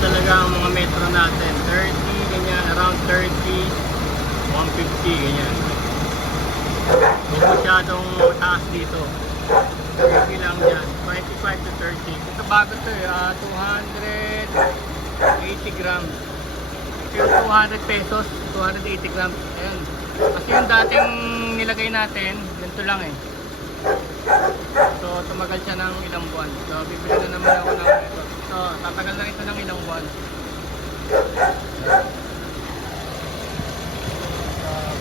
talaga ang mga metro natin. 30, ganyan, around 30, 150, ganyan. Hindi masyadong taas dito. 30 lang yan, 25 to 30. Ito bago to eh, 280 grams. Ito yung 200 pesos, 280 grams. Ayan. Kasi yung dating nilagay natin, ganito lang eh. So tumagal siya ng ilang buwan. So bibili na naman ako ng ito. So tatagal na ito ng ilang buwan.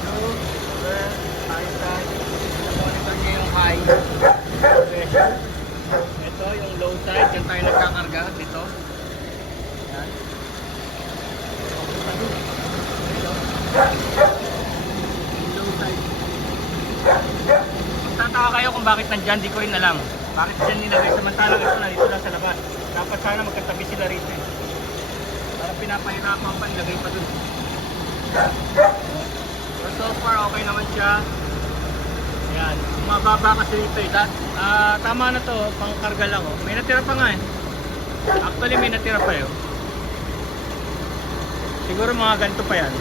Blue, red, high side. Monitor niya yung high pressure. Ito yung low side. Yan tayo nagkakarga dito. Yan. Low side. Tataka kayo kung bakit nandyan, di ko rin alam. Bakit dyan nilagay, samantalang ito na dito lang sa labas. Dapat sana magkatabi sila rito eh. Parang pinapahirapan pa, nilagay pa dun. So far okay naman siya. Ayan, mababa kasi dito eh. Tama na to, pangkarga lang oh. May natira pa nga eh. Actually may natira pa yun. Siguro mga ganito pa yan.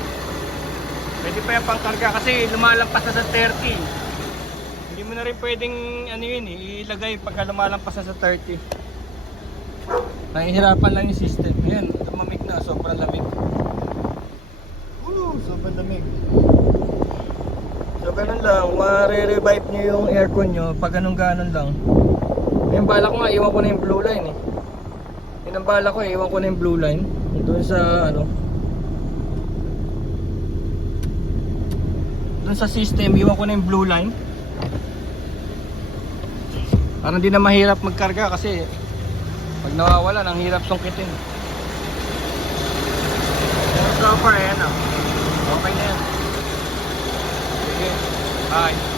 Pwede pa yung pangkarga kasi lumalampas na sa 30. Hindi mo na rin pwedeng ano yun eh, ilagay pagka lumalampas na sa 30. Nahihirapan lang yung system. Ayan, lumamig na, sobrang lamig. Sobrang lamig. So ganun lang, ma-revive nyo yung aircon nyo pag ganun-ganon lang. Yung bala ko nga, iwan ko na yung blue line eh. Yun ang bala ko eh, iwan ko na yung blue line. Doon sa ano, doon sa system, iwan ko na yung blue line. Parang di na mahirap magkarga kasi pag nawawala, ang hirap sungkitin. So far, ayan o. Okay na yan. Sige, bye.